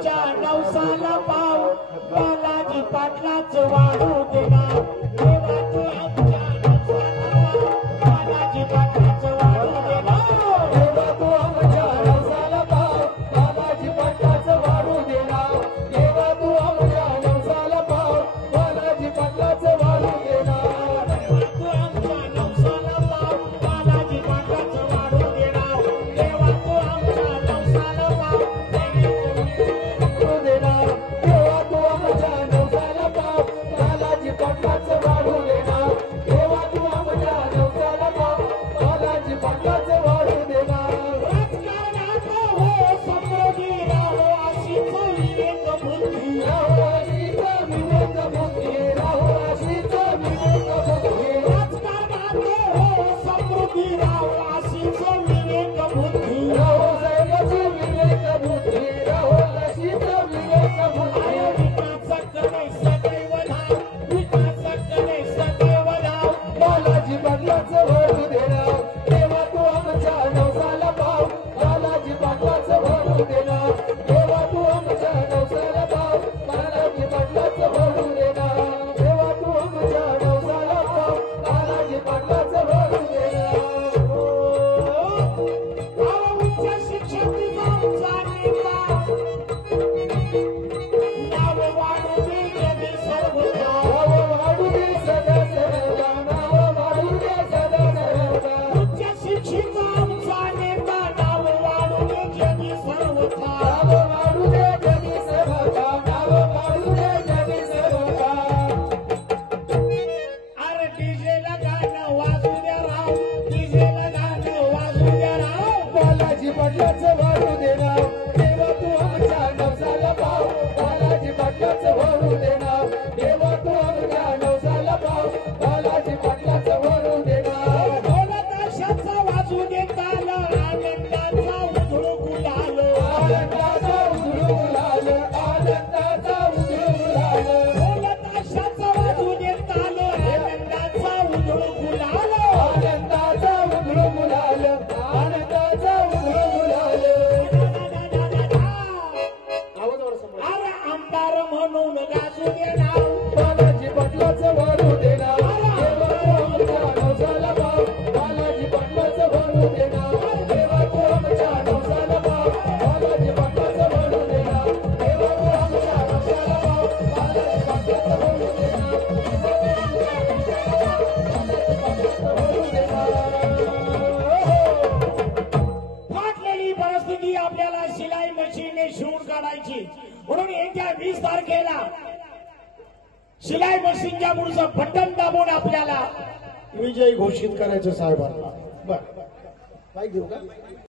आमच्या नवसाला पाव बालाजी पाटलाच वाढू देणार देवा तू आमच्या नवसाला पाव बालाजी पाटलाच वाढू देणार देवा तू आमच्या नवसाला पाव बालाजी पाटलाच वाढू देणार देवा तू आमच्या नवसाला पाव बालाजी पाटलाच वाढू देणार तू आमच्या नवसाला पाव बालाजी पाटलाच वाढू देणार देवा तू आमच्या नवसाला पाव देणार देवा तू आमच्या नवसाला पाव बालाजी पाटलाच वाढू देणार देवा तू आमच्या नवसाला पाव बालाजी पाटलाच वाढू देणार राजकारणात हो समृद्धी राहो अशीच विवेक बुद्धी राहो अशीच विवेक बुद्धी राहो अशीच विवेक बुद्धी राजकारणात हो समृद्धी राहो अशीच विवेक बुद्धी राहो सर्वची विवेक बुद्धी राहो अशीच विवेक बुद्धी विकासाकडे सदैव धाव विकासाकडे सदैव धाव बालाजी पाटलाच वाढू देणार देवा तू आमच्या नवसाला पाव बालाजी पाटलाच वाढू देणार देवा तू आमच्या नवसाला पाव बालाजी पाटलाच वाढू देणार देवा तू आमच्या नवसाला पाव बालाजी पाटलाच वाढू देणार उच्च शिक्षण आमचा नेता नाव वाढू दे जगी सर्वथा नाव वाढू दे सदा सर्वदा नाव वाढू दे सदा सर्वदा उच्च शिक्षित आमचा नेता नाव वाढू दे जगी सर्वथा नाव वाढू दे जगी सर्वदा नाव वाढू दे जगी सर्वदा अरे डीजेला गाणं वाजू द्या राव डीजेला गाणं वाजू द्या राव बालाजी पाटलाच वाढू देणार देवा तू आमच्या नवसाला पाव बालाजी पाटलाच वाढू देणार देवा तू आमच्या नवसाला पाव बालाजी पाटलाच वाढू देणार ढोलताशाचा वाजू देताल आनंदाचा उधळू गुलाल आनंदाचा उधळू गुलाल आनंदाचा उधळू गुलाल ढोलताशाचा वाजू देताल आनंदाचा उधळू गुलाल आनंदाचा उधळू गुलाल आनंदाचा उधळू गुलाल अरे आमदार म्हणून गाजू देणार बालाजी पाटलाच वाढू देणार देवा तू आमच्या नवसाला पाव बालाजी पाटलाच वाढू देणार देवा तू आमच्या नवसाला पाव बालाजी पाटलाच वाढू देणार देवा तू आमच्या नवसाला पाव बालाजी पाटलाच वाढू देणार वाढू देणार फाटलेली परिस्थिती आपल्याला शिलाई मशीनने शिवून काढायची म्हणून येत्या 20 तारखेला शिलाई मशीनच्या पुढचं बटन दाबून आपल्याला विजय घोषित करायचं साहेबांना. बर काय घेऊ का?